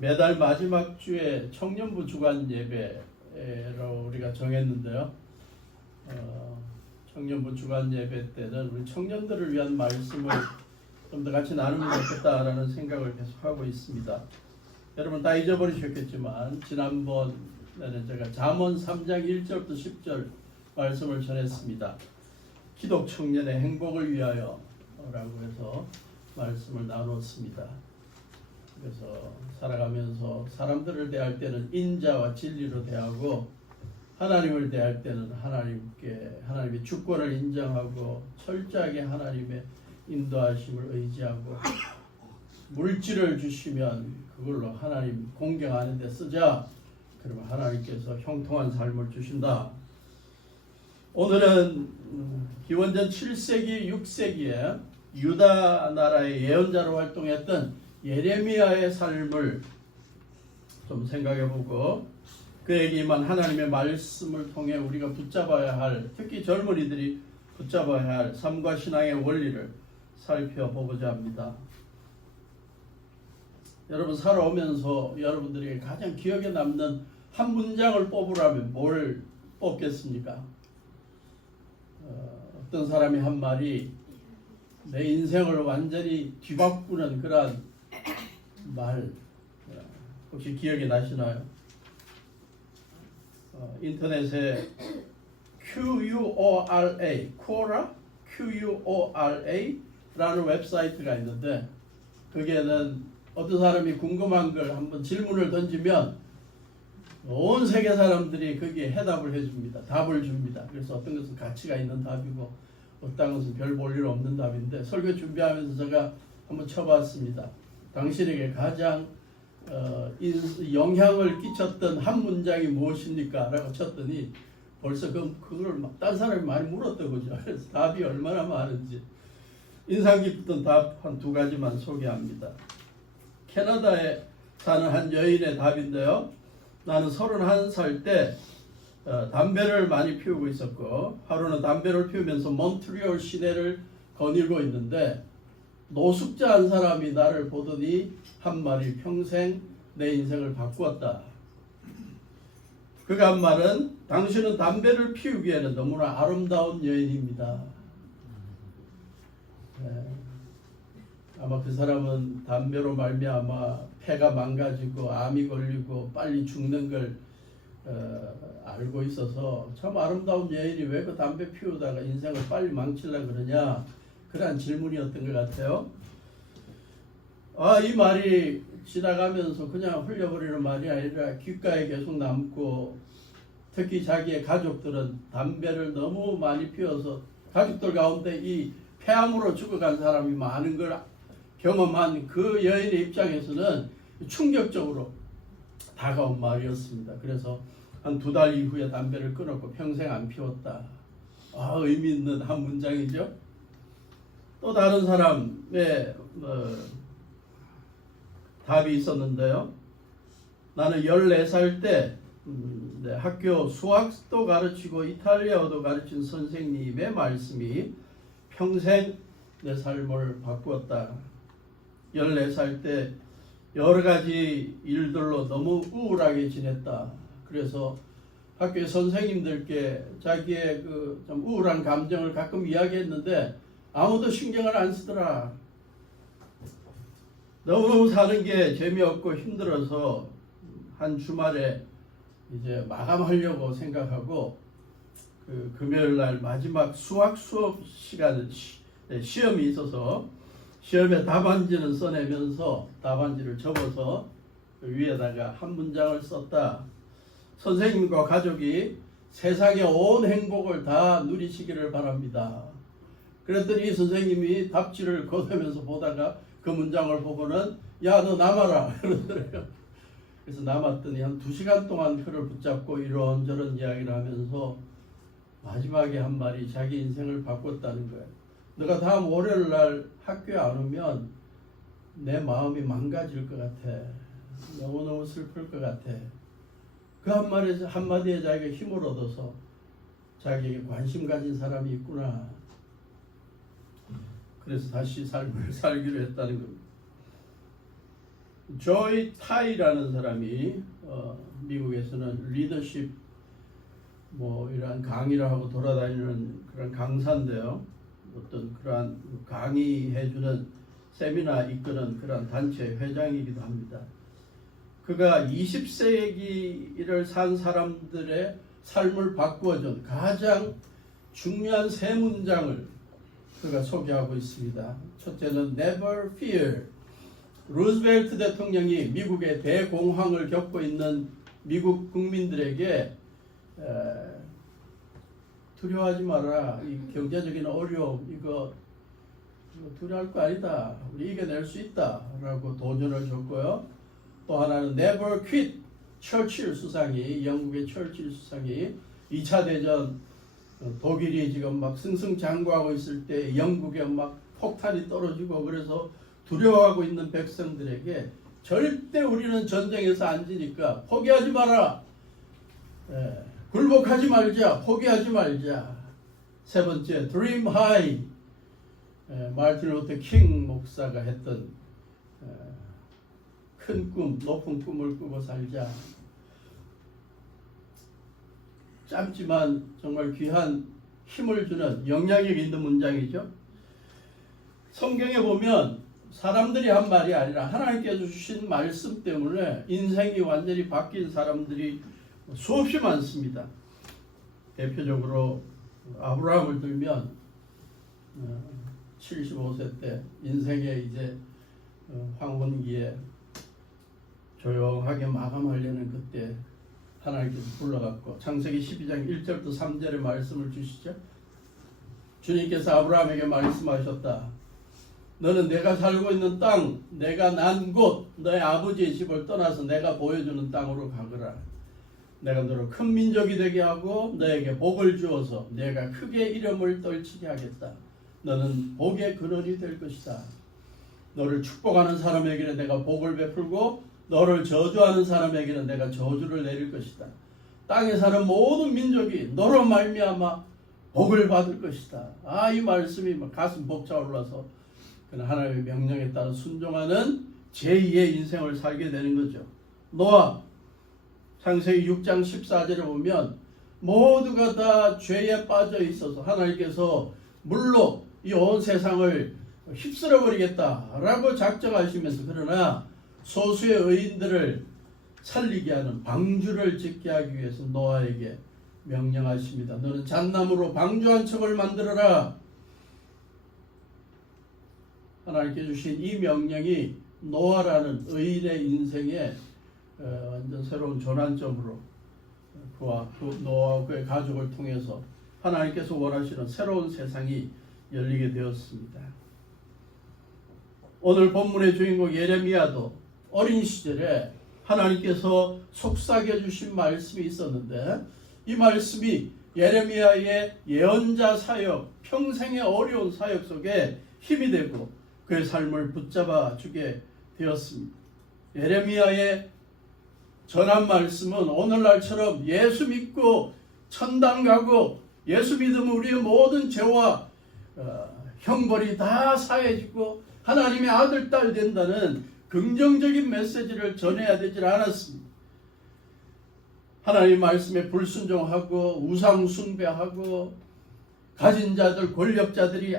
매달 마지막 주에 청년부 주간 예배로 우리가 정했는데요. 청년부 주간 예배 때는 우리 청년들을 위한 말씀을 좀 더 같이 나누면 좋겠다라는 생각을 계속 하고 있습니다. 여러분 다 잊어버리셨겠지만 지난번에는 제가 잠언 3장 1절부터 10절 말씀을 전했습니다. 기독 청년의 행복을 위하여 라고 해서 말씀을 나눴습니다. 그래서 살아가면서 사람들을 대할 때는 인자와 진리로 대하고 하나님을 대할 때는 하나님의 주권을 인정하고 철저하게 하나님의 인도하심을 의지하고 물질을 주시면 그걸로 하나님 공경하는 데 쓰자. 그러면 하나님께서 형통한 삶을 주신다. 오늘은 기원전 7세기 6세기에 유다 나라의 예언자로 활동했던 예레미야의 삶을 좀 생각해보고 그에게 임한 하나님의 말씀을 통해 우리가 붙잡아야 할, 특히 젊은이들이 붙잡아야 할 삶과 신앙의 원리를 살펴보고자 합니다. 여러분 살아오면서 여러분들에게 가장 기억에 남는 한 문장을 뽑으라면 뭘 뽑겠습니까? 어떤 사람이 한 말이 내 인생을 완전히 뒤바꾸는 그러한 말 혹시 기억이 나시나요? 인터넷에 QUORA 라는 웹사이트가 있는데 거기에는 어떤 사람이 궁금한 걸 한번 질문을 던지면 온 세계 사람들이 거기에 해답을 해줍니다. 답을 줍니다. 그래서 어떤 것은 가치가 있는 답이고 어떤 것은 별 볼 일 없는 답인데 설교 준비하면서 제가 한번 쳐봤습니다. 당신에게 가장 영향을 끼쳤던 한 문장이 무엇입니까? 라고 쳤더니 벌써 그걸 막 딴 사람이 많이 물었더군요. 그래서 답이 얼마나 많은지 인상 깊었던 답 한 두 가지만 소개합니다. 캐나다에 사는 한 여인의 답인데요. 나는 31살 때 담배를 많이 피우고 있었고 하루는 담배를 피우면서 몬트리올 시내를 거닐고 있는데 노숙자 한 사람이 나를 보더니 한 말이 평생 내 인생을 바꾸었다. 그가 한 말은 당신은 담배를 피우기에는 너무나 아름다운 여인입니다. 아마 그 사람은 담배로 말미암아 폐가 망가지고 암이 걸리고 빨리 죽는 걸 알고 있어서 참 아름다운 여인이 왜 그 담배 피우다가 인생을 빨리 망치려고 그러냐 그런 질문이었던 것 같아요. 이 말이 지나가면서 그냥 흘려버리는 말이 아니라 귓가에 계속 남고 특히 자기의 가족들은 담배를 너무 많이 피워서 가족들 가운데 이 폐암으로 죽어간 사람이 많은 걸 경험한 그 여인의 입장에서는 충격적으로 다가온 말이었습니다. 그래서 한 2달 이후에 담배를 끊었고 평생 안 피웠다. 의미 있는 한 문장이죠. 또 다른 사람의 답이 있었는데요. 나는 14살 때 학교 수학도 가르치고 이탈리아어도 가르친 선생님의 말씀이 평생 내 삶을 바꾸었다. 14살 때 여러 가지 일들로 너무 우울하게 지냈다. 그래서 학교의 선생님들께 자기의 그 좀 우울한 감정을 가끔 이야기했는데 아무도 신경을 안 쓰더라. 너무너무 사는 게 재미없고 힘들어서 한 주말에 이제 마감하려고 생각하고 그 금요일 날 마지막 수학 수업 시간 시험이 있어서 시험에 답안지는 써내면서 답안지를 접어서 위에다가 한 문장을 썼다. 선생님과 가족이 세상의 온 행복을 다 누리시기를 바랍니다. 그랬더니 이 선생님이 답지를 거두면서 보다가 그 문장을 보고는 야 너 남아라 그러더래요. 그래서 남았더니 한 2시간 동안 그를 붙잡고 이런저런 이야기를 하면서 마지막에 한 말이 자기 인생을 바꿨다는 거예요. 너가 다음 월요일 날 학교에 안 오면 내 마음이 망가질 것 같아. 너무너무 슬플 것 같아. 그 한마디에 자기가 힘을 얻어서 자기에게 관심 가진 사람이 있구나. 그래서 다시 삶을 살기로 했다는 겁니다. 조이 타이라는 사람이 미국에서는 리더십 이러한 강의를 하고 돌아다니는 그런 강사인데요. 어떤 그러한 강의해주는 세미나 이끄는 그런 단체 회장이기도 합니다. 그가 20세기를 산 사람들의 삶을 바꾸어준 가장 중요한 세 문장을 그가 소개하고 있습니다. 첫째는 Never fear. 루즈벨트 대통령이 미국의 대공황을 겪고 있는 미국 국민들에게 두려워하지 마라. 이 경제적인 어려움 이거 두려워할 거 아니다. 우리 이겨낼 수 있다. 라고 도전을 줬고요. 또 하나는 Never quit. 철칠 수상이 영국의 철칠 수상이 2차 대전 독일이 지금 막 승승장구하고 있을 때 영국에 막 폭탄이 떨어지고 그래서 두려워하고 있는 백성들에게 절대 우리는 전쟁에서 안 지니까 포기하지 마라. 굴복하지 말자. 포기하지 말자. 세 번째, Dream High. 마르틴 루터 킹 목사가 했던 큰 꿈, 높은 꿈을 꾸고 살자. 짧지만 정말 귀한 힘을 주는 영향력 있는 문장이죠. 성경에 보면 사람들이 한 말이 아니라 하나님께서 주신 말씀 때문에 인생이 완전히 바뀐 사람들이 수없이 많습니다. 대표적으로 아브라함을 들면 75세 때 인생의 이제 황혼기에 조용하게 마감하려는 그때 하나님께서 불러갖고 창세기 12장 1절부터 3절의 말씀을 주시죠. 주님께서 아브라함에게 말씀하셨다. 너는 내가 살고 있는 땅, 내가 난 곳, 너의 아버지의 집을 떠나서 내가 보여주는 땅으로 가거라. 내가 너를 큰 민족이 되게 하고 너에게 복을 주어서 내가 크게 이름을 떨치게 하겠다. 너는 복의 근원이 될 것이다. 너를 축복하는 사람에게는 내가 복을 베풀고 너를 저주하는 사람에게는 내가 저주를 내릴 것이다. 땅에 사는 모든 민족이 너로 말미암아 복을 받을 것이다. 이 말씀이 가슴 벅차올라서 하나님의 명령에 따라 순종하는 제2의 인생을 살게 되는 거죠. 노아 창세기 6장 14절에 보면 모두가 다 죄에 빠져 있어서 하나님께서 물로 이 온 세상을 휩쓸어 버리겠다라고 작정하시면서 그러나 소수의 의인들을 살리게 하는 방주를 짓게 하기 위해서 노아에게 명령하십니다. 너는 잣나무로 방주 한 척을 만들어라. 하나님께 주신 이 명령이 노아라는 의인의 인생에 완전 새로운 전환점으로 그와 노아와 그의 가족을 통해서 하나님께서 원하시는 새로운 세상이 열리게 되었습니다. 오늘 본문의 주인공 예레미야도 어린 시절에 하나님께서 속삭여 주신 말씀이 있었는데 이 말씀이 예레미야의 예언자 사역, 평생의 어려운 사역 속에 힘이 되고 그의 삶을 붙잡아 주게 되었습니다. 예레미야의 전한 말씀은 오늘날처럼 예수 믿고 천당 가고 예수 믿으면 우리의 모든 죄와 형벌이 다 사해지고 하나님의 아들, 딸 된다는 긍정적인 메시지를 전해야 되질 않았습니다. 하나님 말씀에 불순종하고 우상 숭배하고 가진 자들, 권력자들이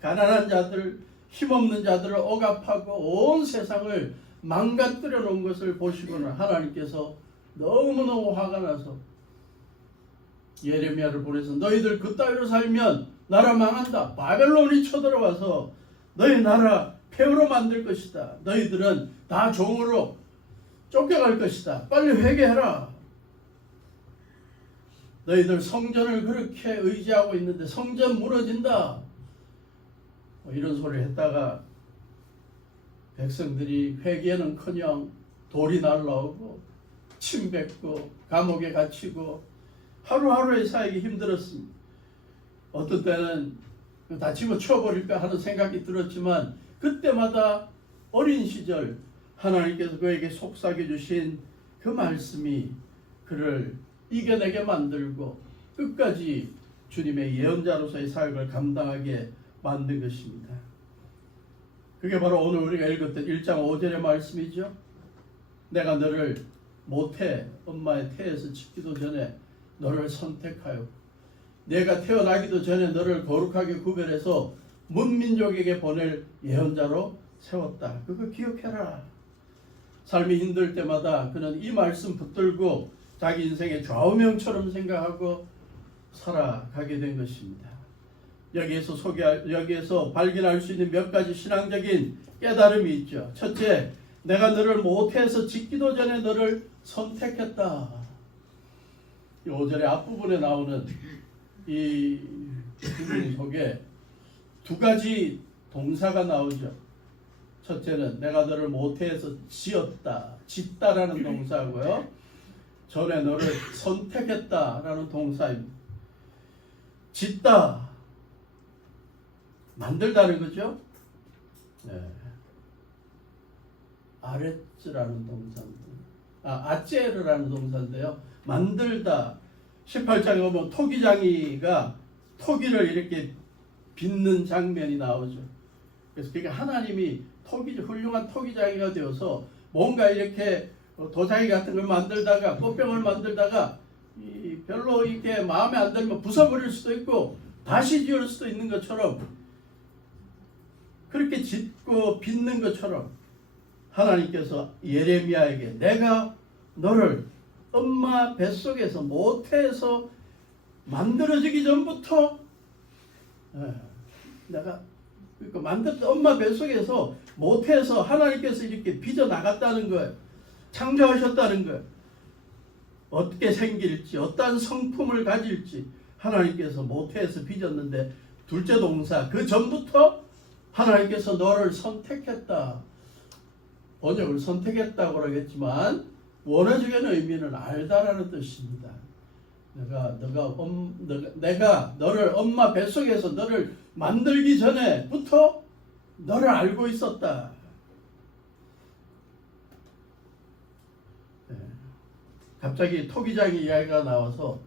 가난한 자들, 힘없는 자들을 억압하고 온 세상을 망가뜨려 놓은 것을 보시고는 하나님께서 너무너무 화가 나서 예레미야를 보내서 너희들 그따위로 살면 나라 망한다. 바벨론이 쳐들어와서 너희 나라 폐허로 만들 것이다. 너희들은 다 종으로 쫓겨갈 것이다. 빨리 회개해라. 너희들 성전을 그렇게 의지하고 있는데 성전 무너진다. 이런 소리를 했다가 백성들이 회개는커녕 돌이 날라오고 침 뱉고 감옥에 갇히고 하루하루의 사역이 힘들었습니다. 어떤 때는 다 집어치워버릴까 하는 생각이 들었지만 그때마다 어린 시절 하나님께서 그에게 속삭여 주신 그 말씀이 그를 이겨내게 만들고 끝까지 주님의 예언자로서의 사역을 감당하게 만든 것입니다. 그게 바로 오늘 우리가 읽었던 1장 5절의 말씀이죠. 내가 너를 모태 엄마의 태에서 짓기도 전에 너를 선택하여 내가 태어나기도 전에 너를 거룩하게 구별해서 문민족에게 보낼 예언자로 세웠다. 그거 기억해라. 삶이 힘들 때마다 그는 이 말씀 붙들고 자기 인생의 좌우명처럼 생각하고 살아가게 된 것입니다. 여기에서 발견할 수 있는 몇 가지 신앙적인 깨달음이 있죠. 첫째, 내가 너를 모태에서 짓기도 전에 너를 선택했다. 이 5절의 앞부분에 나오는 이 부분 속에 두 가지 동사가 나오죠. 첫째는 내가 너를 모태에서 지었다, 짓다라는 동사고요. 전에 너를 선택했다라는 동사입니다. 짓다, 만들다는 거죠. 네. 아레츠라는 동사인데, 아체르라는 동사인데요. 만들다. 18장에 보면 토기장이가 토기를 이렇게 빚는 장면이 나오죠. 그래서 그게 하나님이 훌륭한 토기장이가 되어서 뭔가 이렇게 도자기 같은 걸 만들다가 꽃병을 만들다가 별로 이렇게 마음에 안 들면 부숴버릴 수도 있고 다시 지을 수도 있는 것처럼 그렇게 짓고 빚는 것처럼 하나님께서 예레미야에게 내가 너를 엄마 뱃속에서 모태에서 만들어지기 전부터 내가 그러니까 엄마 뱃속에서 모태에서 하나님께서 이렇게 빚어 나갔다는 거예요. 창조하셨다는 거예요. 어떻게 생길지, 어떠한 성품을 가질지 하나님께서 모태에서 빚었는데 둘째 동사 그 전부터 하나님께서 너를 선택했다. 번역을 선택했다고 그러겠지만 원어적인 의미는 알다라는 뜻입니다. 내가 너를 엄마 뱃속에서 너를 만들기 전에부터 너를 알고 있었다. 네. 갑자기 토기장의 이야기가 나와서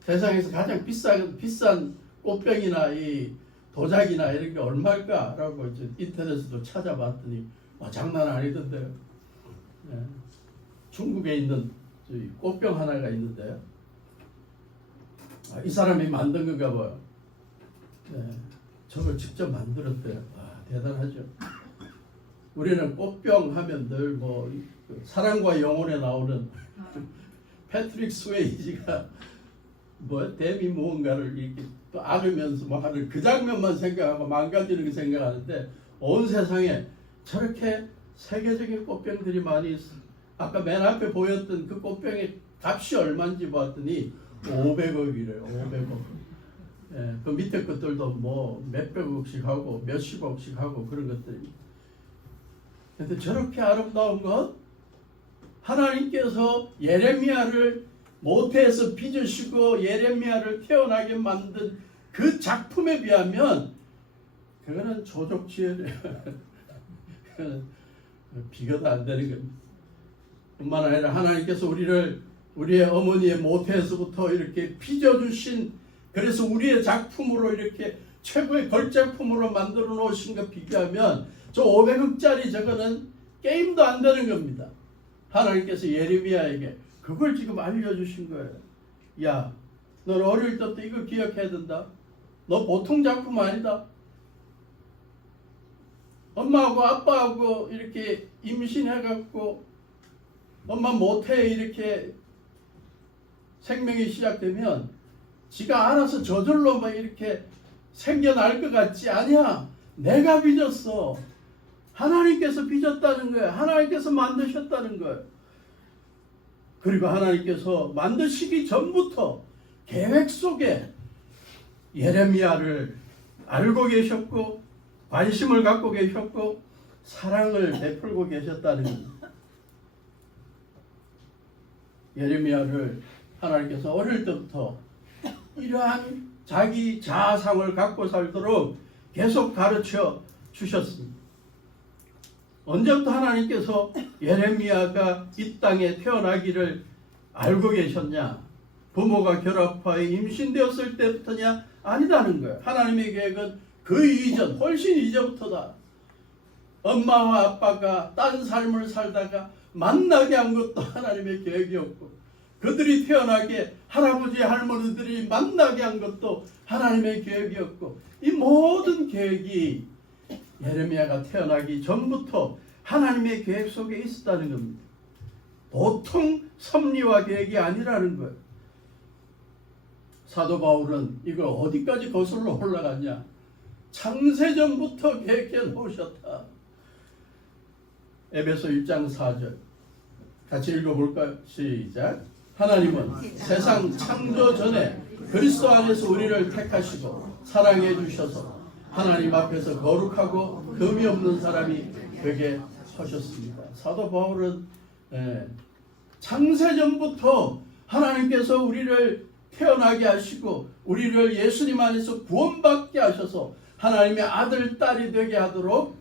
세상에서 가장 비싼 꽃병이나 이 도자기나 이런 게 얼마일까라고 이제 인터넷에도 찾아봤더니 장난 아니던데요. 네. 중국에 있는 꽃병 하나가 있는데요. 이 사람이 만든 건가 봐요. 네. 저걸 직접 만들었대요. 대단하죠. 우리는 꽃병 하면 늘 사랑과 영혼에 나오는 패트릭 스웨이지가 데미 무언가를 이렇게 또 안으면서 하는 그 장면만 생각하고 망가지는 게 생각하는데 온 세상에 저렇게 세계적인 꽃병들이 많이 있어. 아까 맨 앞에 보였던 그 꽃병의 값이 얼마인지 봤더니 500억이래요. 500억. 예, 그 밑에 것들도 몇백억씩 하고 몇십억씩 하고 그런 것들이. 근데 저렇게 아름다운 것 하나님께서 예레미야를 모태에서 빚으시고 예레미야를 태어나게 만든 그 작품에 비하면 그거는 조족지혜래요. 그거는 비교도 안 되는 겁니다. 뿐만 아니라 하나님께서 우리의 어머니의 모태에서부터 이렇게 빚어주신 그래서 우리의 작품으로 이렇게 최고의 걸작품으로 만들어 놓으신 것 비교하면 저 500억짜리 저거는 게임도 안 되는 겁니다. 하나님께서 예레미야에게 그걸 지금 알려주신 거예요. 야, 넌 어릴 때부터 이걸 기억해야 된다. 너 보통 작품 아니다. 엄마하고 아빠하고 이렇게 임신해갖고 엄마 모태에 이렇게 생명이 시작되면 지가 알아서 저절로 막 이렇게 생겨날 것 같지 아니야. 내가 빚었어. 하나님께서 빚었다는 거야. 하나님께서 만드셨다는 거야. 그리고 하나님께서 만드시기 전부터 계획 속에 예레미야를 알고 계셨고 관심을 갖고 계셨고 사랑을 베풀고 계셨다는 겁니다. 예레미야를 하나님께서 어릴 때부터 이러한 자기 자아상을 갖고 살도록 계속 가르쳐 주셨습니다. 언제부터 하나님께서 예레미야가 이 땅에 태어나기를 알고 계셨냐? 부모가 결합하여 임신되었을 때부터냐? 아니다는 거예요. 하나님의 계획은 그 이전, 훨씬 이전부터다. 엄마와 아빠가 딴 삶을 살다가 만나게 한 것도 하나님의 계획이었고, 그들이 태어나게 할아버지 할머니들이 만나게 한 것도 하나님의 계획이었고, 이 모든 계획이 예레미야가 태어나기 전부터 하나님의 계획 속에 있었다는 겁니다. 보통 섭리와 계획이 아니라는 거예요. 사도 바울은 이걸 어디까지 거슬러 올라갔냐? 창세전부터 계획해 놓으셨다. 에베소 1장 4절 같이 읽어볼까요? 시작. 하나님은 세상 창조 전에 그리스도 안에서 우리를 택하시고 사랑해 주셔서 하나님 앞에서 거룩하고 흠이 없는 사람이 되게 하셨습니다. 사도 바울은 창세전부터 하나님께서 우리를 태어나게 하시고 우리를 예수님 안에서 구원받게 하셔서 하나님의 아들, 딸이 되게 하도록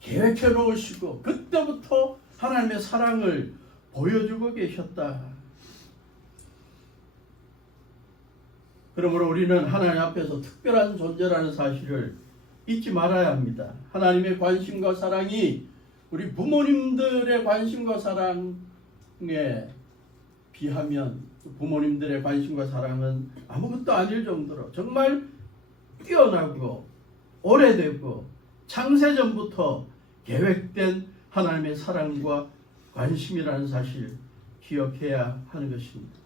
계획해 놓으시고 그때부터 하나님의 사랑을 보여주고 계셨다. 그러므로 우리는 하나님 앞에서 특별한 존재라는 사실을 잊지 말아야 합니다. 하나님의 관심과 사랑이 우리 부모님들의 관심과 사랑에 비하면 부모님들의 관심과 사랑은 아무것도 아닐 정도로 정말 뛰어나고 오래되고 창세전부터 계획된 하나님의 사랑과 관심이라는 사실 기억해야 하는 것입니다.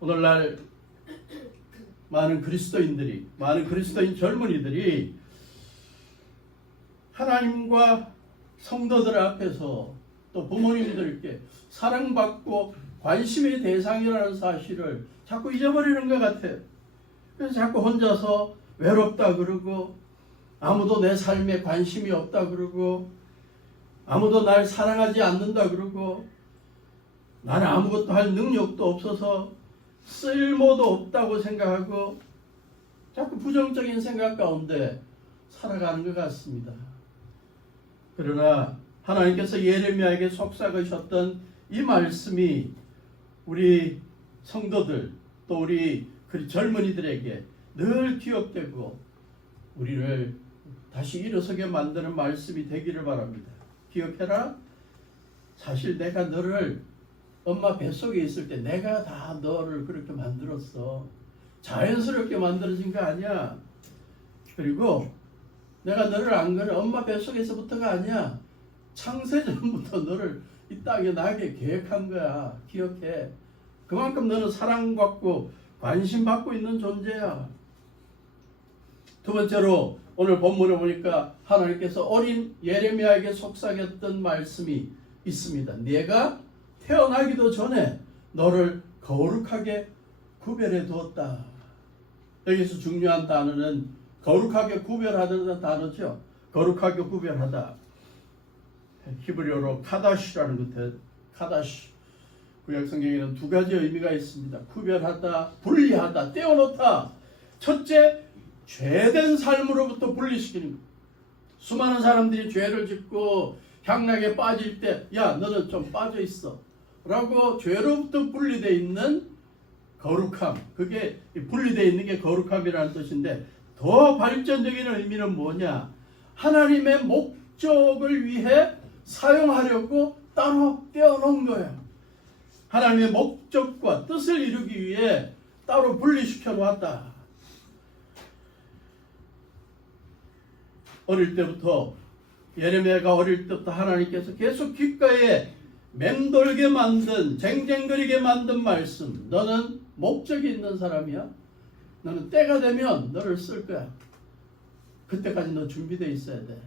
오늘날 많은 그리스도인 젊은이들이 하나님과 성도들 앞에서 또 부모님들께 사랑받고 관심의 대상이라는 사실을 자꾸 잊어버리는 것 같아요. 그래서 자꾸 혼자서 외롭다 그러고 아무도 내 삶에 관심이 없다 그러고 아무도 날 사랑하지 않는다 그러고 나는 아무것도 할 능력도 없어서 쓸모도 없다고 생각하고 자꾸 부정적인 생각 가운데 살아가는 것 같습니다. 그러나 하나님께서 예레미야에게 속삭이셨던 이 말씀이 우리 성도들 또 우리 젊은이들에게 늘 기억되고 우리를 다시 일어서게 만드는 말씀이 되기를 바랍니다. 기억해라. 사실 내가 너를 엄마 뱃속에 있을 때 내가 다 너를 그렇게 만들었어. 자연스럽게 만들어진 거 아니야. 그리고 내가 너를 안 그래 엄마 뱃속에서부터가 아니야. 창세전부터 너를 이 땅에 나게 계획한 거야. 기억해. 그만큼 너는 사랑받고 관심받고 있는 존재야. 두 번째로 오늘 본문에 보니까 하나님께서 어린 예레미야에게 속삭였던 말씀이 있습니다. 내가 태어나기도 전에 너를 거룩하게 구별해 두었다. 여기서 중요한 단어는 거룩하게 구별하다는 단어죠. 거룩하게 구별하다. 히브리어로 카다시라는 것에 카다시. 구약 성경에는 두 가지 의미가 있습니다. 구별하다, 분리하다, 떼어놓다. 첫째, 죄된 삶으로부터 분리시키는 것. 수많은 사람들이 죄를 짓고 향락에 빠질 때, 야, 너는 좀 빠져 있어. 라고 죄로부터 분리되어 있는 거룩함. 그게 분리되어 있는 게 거룩함이라는 뜻인데, 더 발전적인 의미는 뭐냐? 하나님의 목적을 위해 사용하려고 따로 떼어놓은 거야. 하나님의 목적과 뜻을 이루기 위해 따로 분리시켜 놓았다. 어릴 때부터 예레미야가 어릴 때부터 하나님께서 계속 귓가에 맴돌게 만든 쟁쟁거리게 만든 말씀. 너는 목적이 있는 사람이야. 너는 때가 되면 너를 쓸 거야. 그때까지 너 준비되어 있어야 돼.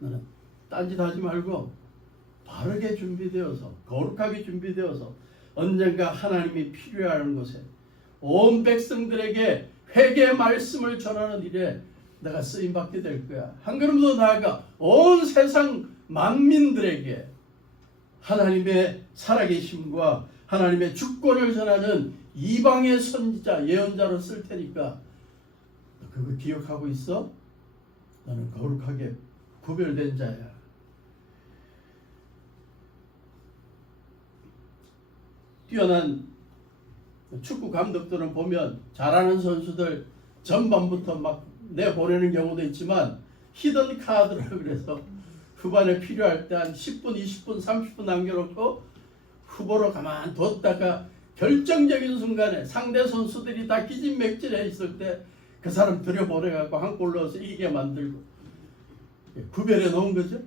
너는 딴짓 하지 말고 바르게 준비되어서 거룩하게 준비되어서 언젠가 하나님이 필요한 곳에 온 백성들에게 회개의 말씀을 전하는 일에 내가 쓰임받게 될 거야. 한 걸음 더 나아가 온 세상 만민들에게 하나님의 살아계심과 하나님의 주권을 전하는 이방의 선지자, 예언자로 쓸 테니까 그거 기억하고 있어? 너는 거룩하게 구별된 자야. 뛰어난 축구 감독들은 보면 잘하는 선수들 전반부터 막 내보내는 경우도 있지만 히든 카드라고 그래서 후반에 필요할 때 한 10분, 20분, 30분 남겨놓고 후보로 가만 뒀다가 결정적인 순간에 상대 선수들이 다 기진맥진해 있을 때 그 사람 들여보내갖고 한 골 넣어서 이기게 만들고 구별해 놓은 거죠.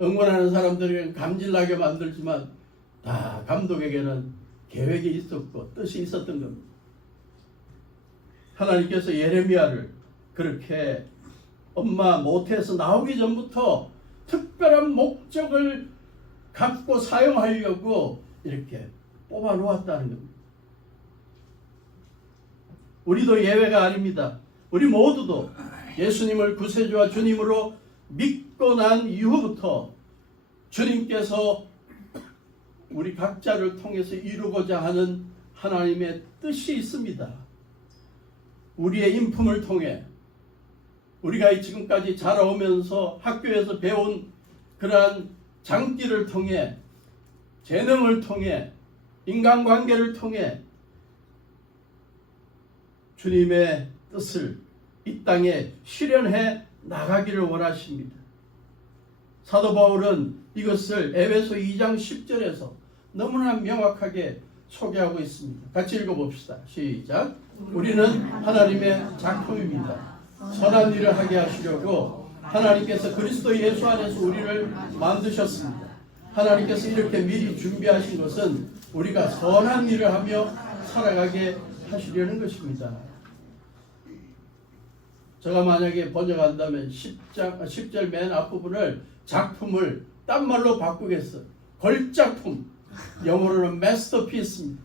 응원하는 사람들에게는 감질나게 만들지만 다 감독에게는 계획이 있었고 뜻이 있었던 겁니다. 하나님께서 예레미야를 그렇게 엄마 모태에서 나오기 전부터 특별한 목적을 갖고 사용하려고 이렇게 뽑아 놓았다는 겁니다. 우리도 예외가 아닙니다. 우리 모두도 예수님을 구세주와 주님으로 믿고 난 이후부터 주님께서 우리 각자를 통해서 이루고자 하는 하나님의 뜻이 있습니다. 우리의 인품을 통해 우리가 지금까지 자라오면서 학교에서 배운 그러한 장기를 통해 재능을 통해 인간관계를 통해 주님의 뜻을 이 땅에 실현해 나가기를 원하십니다. 사도 바울은 이것을 에베소 2장 10절에서 너무나 명확하게 소개하고 있습니다. 같이 읽어봅시다. 시작. 우리는 하나님의 작품입니다. 선한 일을 하게 하시려고 하나님께서 그리스도 예수 안에서 우리를 만드셨습니다. 하나님께서 이렇게 미리 준비하신 것은 우리가 선한 일을 하며 살아가게 하시려는 것입니다. 제가 만약에 번역한다면 10절 맨 앞부분을 작품을 딴 말로 바꾸겠어요. 걸작품, 영어로는 마스터피스입니다.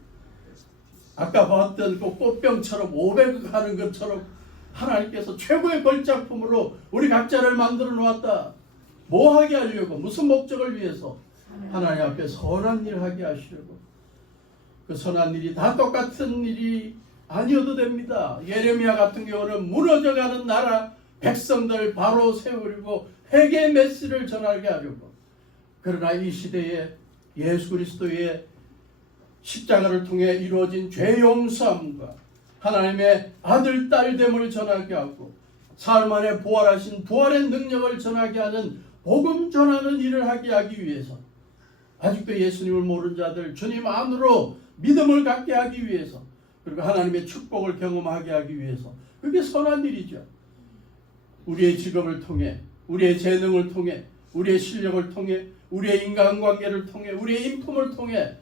아까 봤던 그 꽃병처럼 500억 하는 것처럼 하나님께서 최고의 걸작품으로 우리 각자를 만들어 놓았다. 뭐 하게 하려고? 무슨 목적을 위해서? 하나님 앞에 선한 일을 하게 하시려고. 그 선한 일이 다 똑같은 일이 아니어도 됩니다. 예레미야 같은 경우는 무너져가는 나라 백성들 바로 세우려고 회개 메시지를 전하게 하려고. 그러나 이 시대에 예수 그리스도의 십자가를 통해 이루어진 죄 용서함과 하나님의 아들 딸됨을 전하게 하고 사흘 만에 부활하신 부활의 능력을 전하게 하는 복음 전하는 일을 하기 위해서 아직도 예수님을 모르는 자들 주님 안으로 믿음을 갖게 하기 위해서 그리고 하나님의 축복을 경험하게 하기 위해서 그게 선한 일이죠. 우리의 직업을 통해 우리의 재능을 통해 우리의 실력을 통해 우리의 인간관계를 통해 우리의 인품을 통해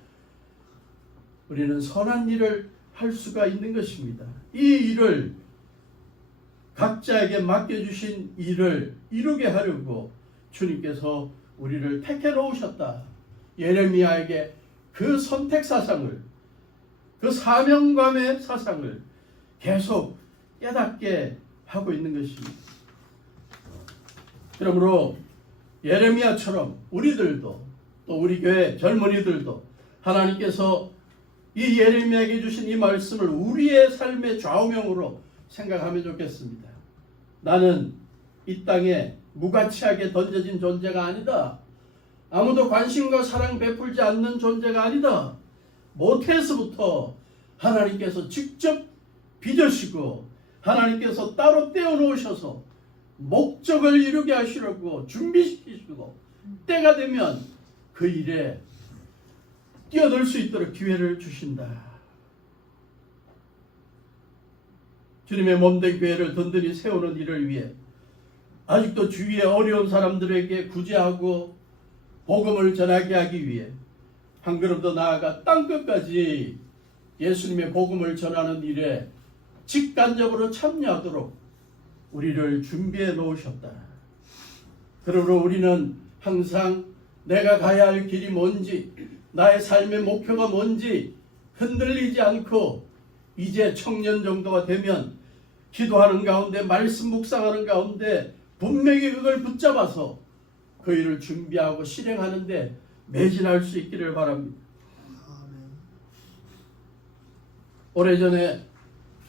우리는 선한 일을 할 수가 있는 것입니다. 이 일을 각자에게 맡겨주신 일을 이루게 하려고 주님께서 우리를 택해 놓으셨다. 예레미야에게 그 선택 사상을 그 사명감의 사상을 계속 깨닫게 하고 있는 것입니다. 그러므로 예레미야처럼 우리들도 또 우리 교회 젊은이들도 하나님께서 이 예레미야에게 주신 이 말씀을 우리의 삶의 좌우명으로 생각하면 좋겠습니다. 나는 이 땅에 무가치하게 던져진 존재가 아니다. 아무도 관심과 사랑 베풀지 않는 존재가 아니다. 모태에서부터 하나님께서 직접 빚으시고 하나님께서 따로 떼어놓으셔서 목적을 이루게 하시려고 준비시키시고 때가 되면 그 일에 뛰어들 수 있도록 기회를 주신다. 주님의 몸된 교회를 든든히 세우는 일을 위해 아직도 주위에 어려운 사람들에게 구제하고 복음을 전하게 하기 위해 한 걸음 더 나아가 땅끝까지 예수님의 복음을 전하는 일에 직간접으로 참여하도록 우리를 준비해 놓으셨다. 그러므로 우리는 항상 내가 가야 할 길이 뭔지 나의 삶의 목표가 뭔지 흔들리지 않고 이제 청년 정도가 되면 기도하는 가운데 말씀 묵상하는 가운데 분명히 그걸 붙잡아서 그 일을 준비하고 실행하는 데 매진할 수 있기를 바랍니다. 오래전에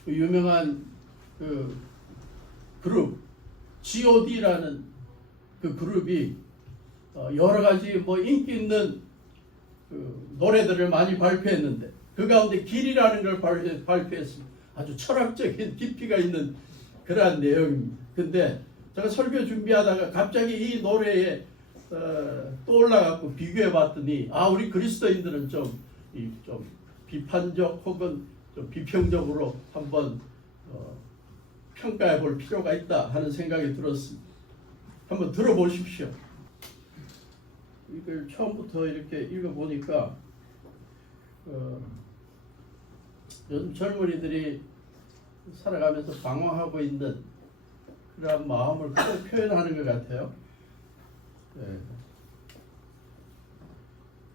그 유명한 그 그룹 G.O.D라는 그 그룹이 여러 가지 뭐 인기 있는 그 노래들을 많이 발표했는데 그 가운데 길이라는 걸 발표했습니다. 아주 철학적인 깊이가 있는 그러한 내용입니다. 근데 제가 설교 준비하다가 갑자기 이 노래에 떠올라갖고 비교해 봤더니 우리 그리스도인들은 좀 비판적 혹은 좀 비평적으로 한번 평가해 볼 필요가 있다 하는 생각이 들었습니다. 한번 들어보십시오. 이걸 처음부터 이렇게 읽어보니까 요즘 젊은이들이 살아가면서 방황하고 있는 그런 마음을 꼭 표현하는 것 같아요.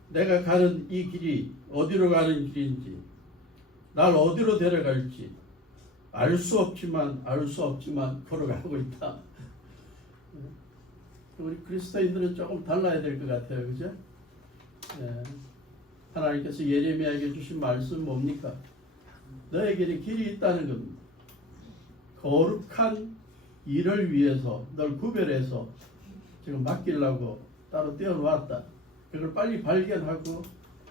내가 가는 이 길이 어디로 가는 길인지, 날 어디로 데려갈지 알 수 없지만 걸어가고 있다. 우리 그리스도인들은 조금 달라야 될 것 같아요, 그죠? 하나님께서 예레미야에게 주신 말씀 뭡니까? 너에게는 길이 있다는 겁니다. 거룩한 일을 위해서 널 구별해서 지금 맡기려고 따로 떼어놓았다. 그걸 빨리 발견하고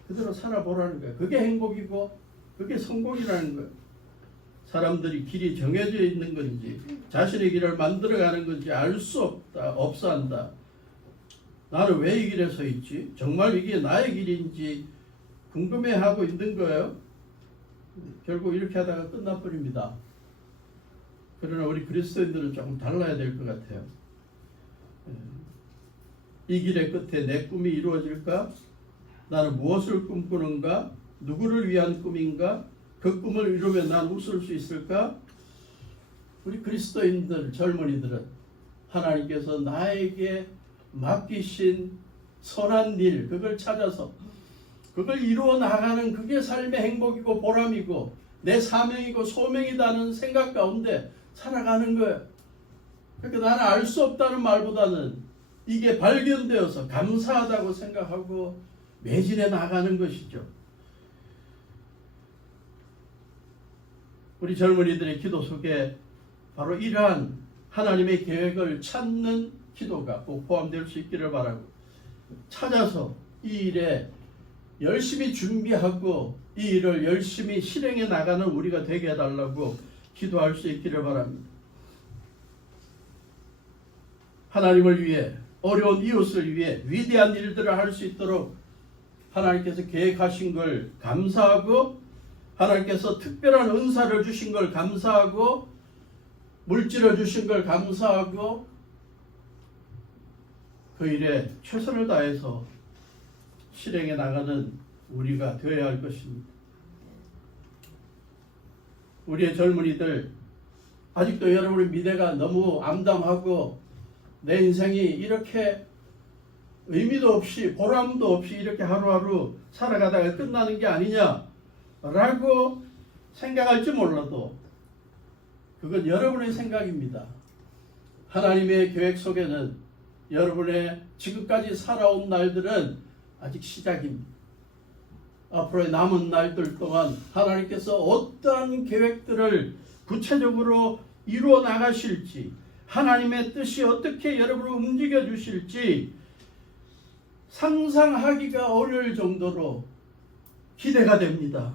그대로 살아보라는 거예요. 그게 행복이고 그게 성공이라는 거예요. 사람들이 길이 정해져 있는 건지 자신의 길을 만들어가는 건지 알 수 없어 한다. 나는 왜 이 길에 서 있지? 정말 이게 나의 길인지 궁금해하고 있는 거예요. 결국 이렇게 하다가 끝나버립니다. 그러나 우리 그리스도인들은 조금 달라야 될 것 같아요. 이 길의 끝에 내 꿈이 이루어질까? 나는 무엇을 꿈꾸는가? 누구를 위한 꿈인가? 그 꿈을 이루면 난 웃을 수 있을까? 우리 그리스도인들, 젊은이들은 하나님께서 나에게 맡기신 선한 일, 그걸 찾아서 그걸 이루어 나가는 그게 삶의 행복이고 보람이고 내 사명이고 소명이라는 생각 가운데 살아가는 거예요. 그러니까 나는 알 수 없다는 말보다는 이게 발견되어서 감사하다고 생각하고 매진해 나가는 것이죠. 우리 젊은이들의 기도 속에 바로 이러한 하나님의 계획을 찾는 기도가 꼭 포함될 수 있기를 바라고, 찾아서 이 일에 열심히 준비하고 이 일을 열심히 실행해 나가는 우리가 되게 해달라고 기도할 수 있기를 바랍니다. 하나님을 위해, 어려운 이웃을 위해 위대한 일들을 할 수 있도록 하나님께서 계획하신 걸 감사하고, 하나님께서 특별한 은사를 주신 걸 감사하고, 물질을 주신 걸 감사하고, 그 일에 최선을 다해서 실행해 나가는 우리가 되어야 할 것입니다. 우리의 젊은이들, 아직도 여러분의 미래가 너무 암담하고 내 인생이 이렇게 의미도 없이 보람도 없이 이렇게 하루하루 살아가다가 끝나는 게 아니냐라고 생각할지 몰라도 그건 여러분의 생각입니다. 하나님의 계획 속에는 여러분의 지금까지 살아온 날들은 아직 시작입니다. 앞으로의 남은 날들 동안 하나님께서 어떠한 계획들을 구체적으로 이루어 나가실지, 하나님의 뜻이 어떻게 여러분을 움직여 주실지 상상하기가 어려울 정도로 기대가 됩니다.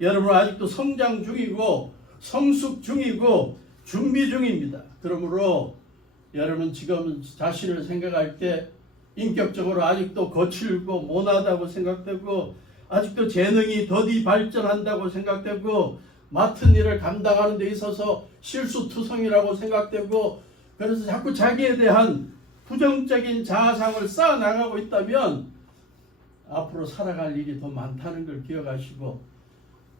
여러분 아직도 성장 중이고 성숙 중이고 준비 중입니다. 그러므로 여러분 지금 자신을 생각할 때 인격적으로 아직도 거칠고 모나다고 생각되고, 아직도 재능이 더디 발전한다고 생각되고, 맡은 일을 감당하는 데 있어서 실수투성이라고 생각되고, 그래서 자꾸 자기에 대한 부정적인 자아상을 쌓아나가고 있다면 앞으로 살아갈 일이 더 많다는 걸 기억하시고,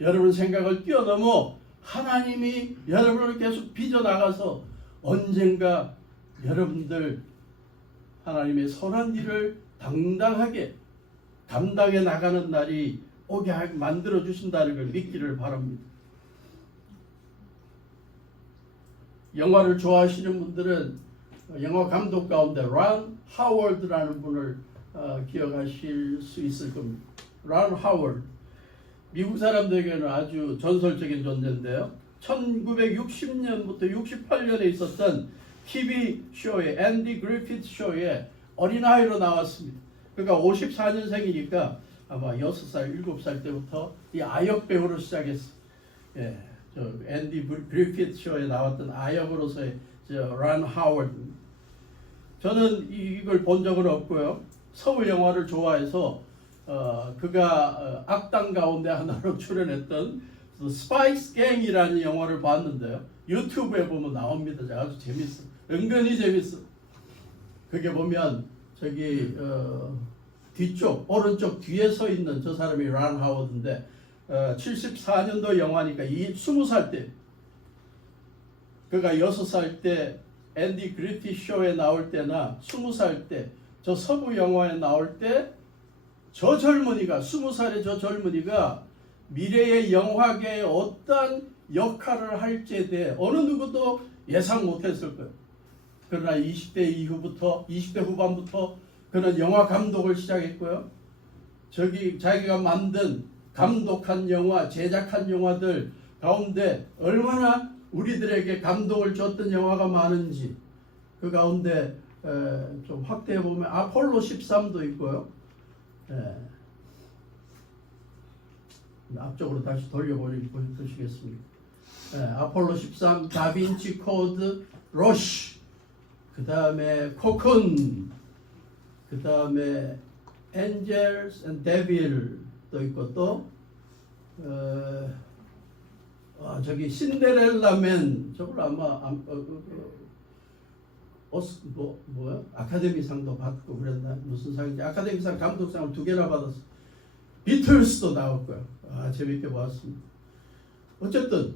여러분 생각을 뛰어넘어 하나님이 여러분을 계속 빚어나가서 언젠가 여러분들 하나님의 선한 일을 당당하게 감당해 나가는 날이 오게 만들어 주신다는 걸 믿기를 바랍니다. 영화를 좋아하시는 분들은 영화 감독 가운데 란 하워드라는 분을 기억하실 수 있을 겁니다. 란 하워드, 미국 사람들에게는 아주 전설적인 존재인데요. 1960년부터 68년에 있었던 TV 쇼에, 앤디 그리피트 쇼에 어린아이로 나왔습니다. 그러니까 54년생이니까 아마 6살, 7살 때부터 이 아역 배우로 시작했어요. 저 앤디 그리피트 쇼에 나왔던 아역으로서의 란 하워드. 저는 이걸 본 적은 없고요. 서부 영화를 좋아해서 그가 악당 가운데 하나로 출연했던 스파이스 갱이라는 영화를 봤는데요. 유튜브에 보면 나옵니다. 아주 재밌어. 은근히 재밌어. 그게 보면 저기 뒤쪽 오른쪽 뒤에 서 있는 저 사람이 란 하워드인데 74년도 영화니까 20살 때 그가 6살 때 앤디 그리티 쇼에 나올 때나 20살 때 저 서부 영화에 나올 때 저 젊은이가 20살의 저 젊은이가 미래의 영화계에 어떠한 역할을 할지에 대해 어느 누구도 예상 못했을 거예요. 그러나 20대 이후부터 20대 후반부터 그는 영화 감독을 시작했고요. 저기 자기가 만든 감독한 영화, 제작한 영화들 가운데 얼마나 우리들에게 감동을 줬던 영화가 많은지 그 가운데 좀 확대해 보면 아폴로 13도 있고요. 앞쪽으로 다시 보시겠습니다. 아폴로 13, 다빈치 코드, 러쉬, 그 다음에 코큰, 그 다음에 엔젤스 앤 데빌도 있고 또 저기 신데렐라맨 저걸 아마 뭐야 아카데미상도 받고 그랬나 무슨 상인지 아카데미상 감독상을 2개나 받았어. 비틀스도 나왔고요. 재밌게 보았습니다. 어쨌든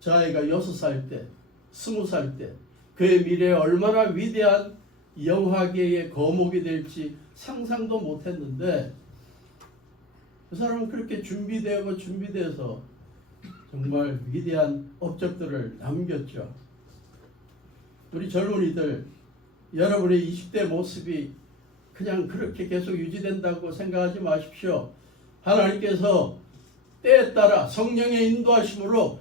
저 아이가 6살 때 20살 때 그의 미래에 얼마나 위대한 영화계의 거목이 될지 상상도 못했는데 그 사람은 그렇게 준비되어서 정말 위대한 업적들을 남겼죠. 우리 젊은이들 여러분의 20대 모습이 그냥 그렇게 계속 유지된다고 생각하지 마십시오. 하나님께서 때에 따라 성령의 인도하심으로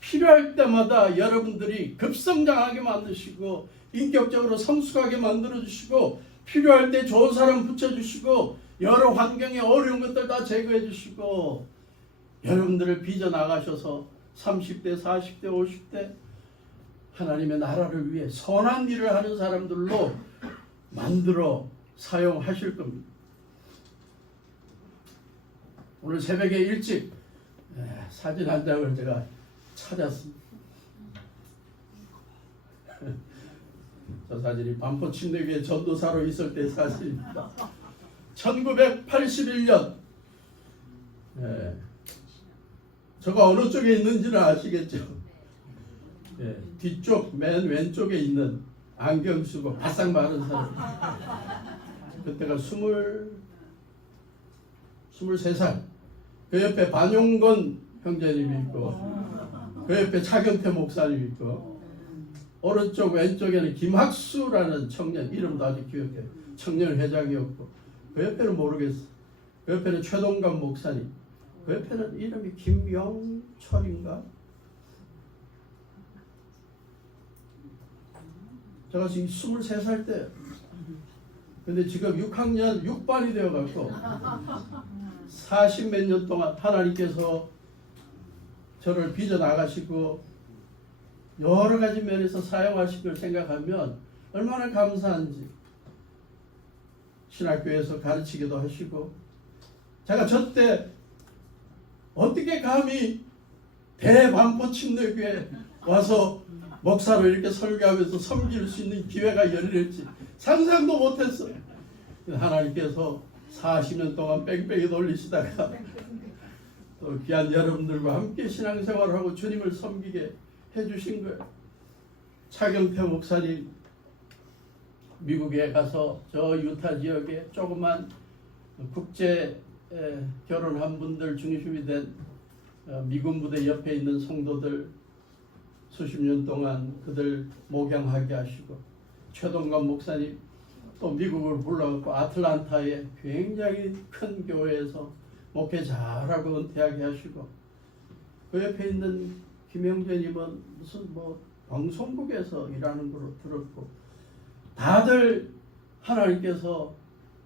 필요할 때마다 여러분들이 급성장하게 만드시고 인격적으로 성숙하게 만들어주시고 필요할 때 좋은 사람 붙여주시고 여러 환경의 어려운 것들 다 제거해 주시고 여러분들을 빚어나가셔서 30대, 40대, 50대 하나님의 나라를 위해 선한 일을 하는 사람들로 만들어 사용하실 겁니다. 오늘 새벽에 일찍 사진 한 장을 제가 찾았습니다. 저 사진이 반포 침례교회 전도사로 있을 때 사진입니다. 1981년 저가 어느 쪽에 있는지는 아시겠죠? 뒤쪽 맨 왼쪽에 있는 안경 쓰고 바싹 마른 사람. 그때가 23살. 그 옆에 반용건 형제님이 있고 그 옆에 차경태 목사님이 있고 오른쪽 왼쪽에는 김학수라는 청년, 이름도 아주 기억해요. 청년회장이었고 그 옆에는 모르겠어. 그 옆에는 최동감 목사님. 그 옆에는 이름이 김영철인가? 제가 지금 23살 때 근데 지금 6학년 6반이 되어갖고 40몇 년 동안 하나님께서 저를 빚어나가시고 여러 가지 면에서 사용하실 걸 생각하면 얼마나 감사한지. 신학교에서 가르치기도 하시고 제가 저때 어떻게 감히 대반포 침례교회 와서 목사로 이렇게 설교하면서 섬길 수 있는 기회가 열릴지 상상도 못했어요. 하나님께서 40년 동안 뺑뺑이 돌리시다가 또 귀한 여러분들과 함께 신앙생활을 하고 주님을 섬기게 해주신 거예요. 차경태 목사님 미국에 가서 저 유타 지역에 조그만 국제 결혼한 분들 중심이 된 미군 부대 옆에 있는 성도들 수십 년 동안 그들 목양하게 하시고 최동감 목사님 또 미국을 불러갖고 아틀란타에 굉장히 큰 교회에서 목회 잘하고 은퇴하게 하시고 그 옆에 있는 김영재님은 무슨 방송국에서 일하는 걸로 들었고 다들 하나님께서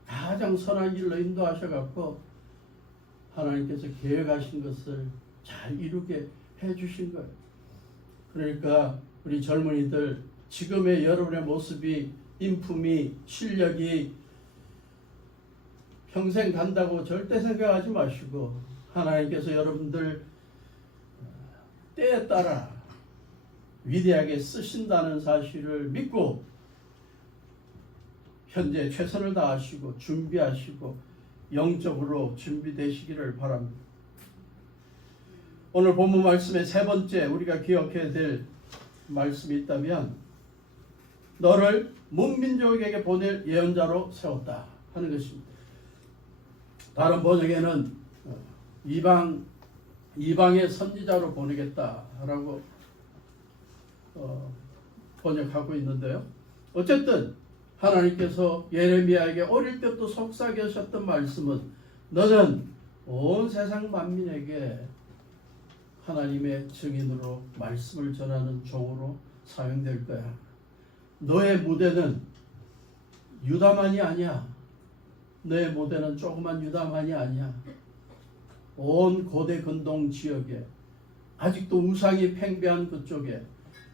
가장 선한 길로 인도하셔갖고 하나님께서 계획하신 것을 잘 이루게 해주신 거예요. 그러니까 우리 젊은이들 지금의 여러분의 모습이 인품이 실력이 평생 간다고 절대 생각하지 마시고 하나님께서 여러분들 때에 따라 위대하게 쓰신다는 사실을 믿고 현재 최선을 다하시고 준비하시고 영적으로 준비되시기를 바랍니다. 오늘 본문 말씀의 세 번째 우리가 기억해야 될 말씀이 있다면 너를 문민족에게 보낼 예언자로 세웠다 하는 것입니다. 다른 번역에는 이방의 선지자로 보내겠다라고 번역하고 있는데요. 어쨌든 하나님께서 예레미야에게 어릴 때부터 속삭이셨던 말씀은 너는 온 세상 만민에게 하나님의 증인으로 말씀을 전하는 종으로 사용될 거야. 너의 무대는 유다만이 아니야. 너의 무대는 조그만 유다만이 아니야. 온 고대 근동 지역에 아직도 우상이 팽배한 그쪽에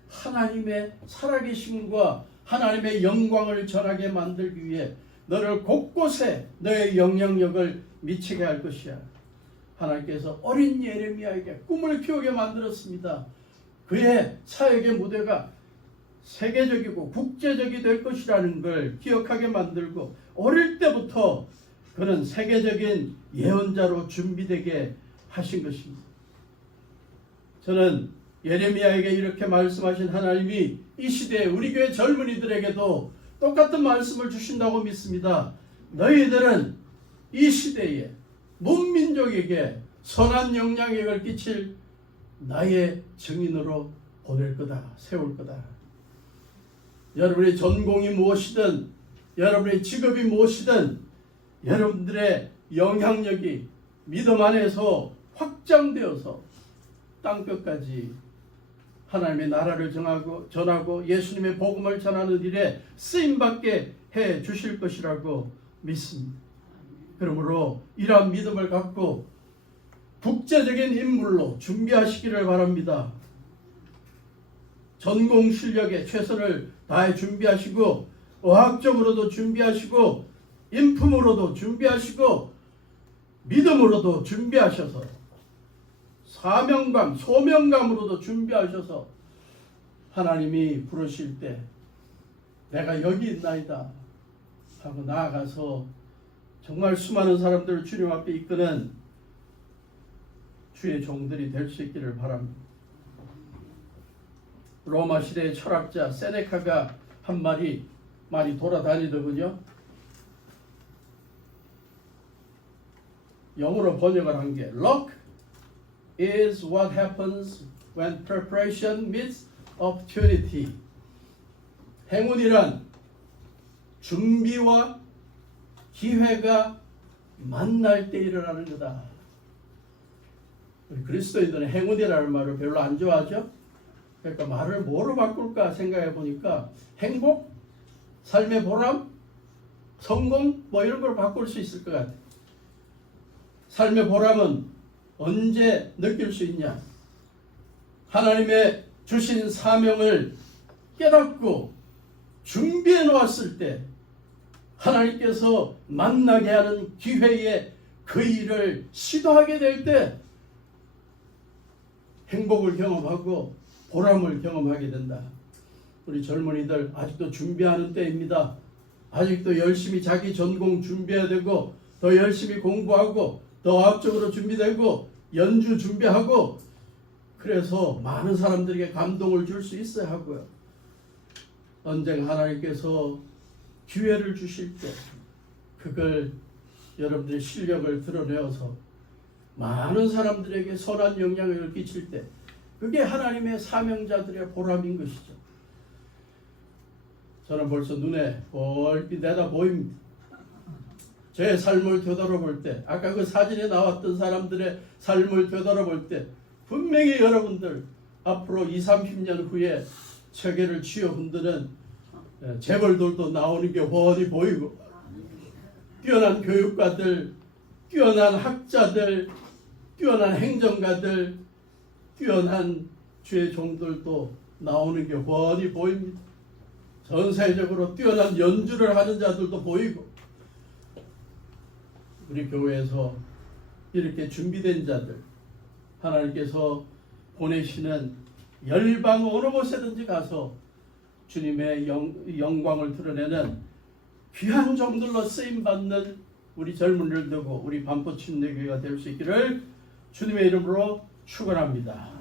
하나님의 살아계심과 하나님의 영광을 전하게 만들기 위해 너를 곳곳에 너의 영향력을 미치게 할 것이야. 하나님께서 어린 예레미야에게 꿈을 키우게 만들었습니다. 그의 사역의 무대가 세계적이고 국제적이 될 것이라는 걸 기억하게 만들고 어릴 때부터 그는 세계적인 예언자로 준비되게 하신 것입니다. 저는 예레미야에게 이렇게 말씀하신 하나님이 이 시대에 우리 교회 젊은이들에게도 똑같은 말씀을 주신다고 믿습니다. 너희들은 이 시대에 문민족에게 선한 영향력을 끼칠 나의 증인으로 보낼 거다, 세울 거다. 여러분의 전공이 무엇이든 여러분의 직업이 무엇이든 여러분들의 영향력이 믿음 안에서 확장되어서 땅끝까지 하나님의 나라를 전하고 예수님의 복음을 전하는 일에 쓰임받게 해 주실 것이라고 믿습니다. 그러므로 이러한 믿음을 갖고 국제적인 인물로 준비하시기를 바랍니다. 전공 실력에 최선을 다해 준비하시고 의학적으로도 준비하시고 인품으로도 준비하시고 믿음으로도 준비하셔서 사명감, 소명감으로도 준비하셔서 하나님이 부르실 때 내가 여기 있나이다 하고 나아가서 정말 수많은 사람들을 주님 앞에 이끄는 주의 종들이 될 수 있기를 바랍니다. 로마 시대의 철학자 세네카가 한 말이 많이 돌아다니더군요. 영어로 번역을 한 게 Luck is what happens when preparation meets opportunity. 행운이란 준비와 기회가 만날 때 일어나는 거다. 우리 그리스도인들은 행운이라는 말을 별로 안 좋아하죠. 그러니까 말을 뭐로 바꿀까 생각해 보니까 행복, 삶의 보람, 성공 뭐 이런 걸 바꿀 수 있을 것 같아요. 삶의 보람은 언제 느낄 수 있냐? 하나님의 주신 사명을 깨닫고 준비해 놓았을 때 하나님께서 만나게 하는 기회에 그 일을 시도하게 될 때 행복을 경험하고 보람을 경험하게 된다. 우리 젊은이들 아직도 준비하는 때입니다. 아직도 열심히 자기 전공 준비해야 되고 더 열심히 공부하고 더 과학적으로 준비되고 연주 준비하고 그래서 많은 사람들에게 감동을 줄 수 있어야 하고요. 언젠가 하나님께서 기회를 주실 때 그걸 여러분들의 실력을 드러내어서 많은 사람들에게 선한 영향력을 끼칠 때 그게 하나님의 사명자들의 보람인 것이죠. 저는 벌써 눈에 벌빛 내다 보입니다. 제 삶을 되돌아볼 때 아까 그 사진에 나왔던 사람들의 삶을 되돌아볼 때 분명히 여러분들 앞으로 20-30년 후에 세계를 쥐어 흔드는 재벌들도 나오는 게 훤히 보이고 뛰어난 교육가들, 뛰어난 학자들, 뛰어난 행정가들, 뛰어난 주의 종들도 나오는 게 훤히 보입니다. 전 세계적으로 뛰어난 연주를 하는 자들도 보이고, 우리 교회에서 이렇게 준비된 자들, 하나님께서 보내시는 열방 어느 곳에든지 가서 주님의 영광을 드러내는 귀한 종들로 쓰임받는 우리 젊은이를 두고 우리 반포 침례교회가 될 수 있기를 주님의 이름으로 축원합니다.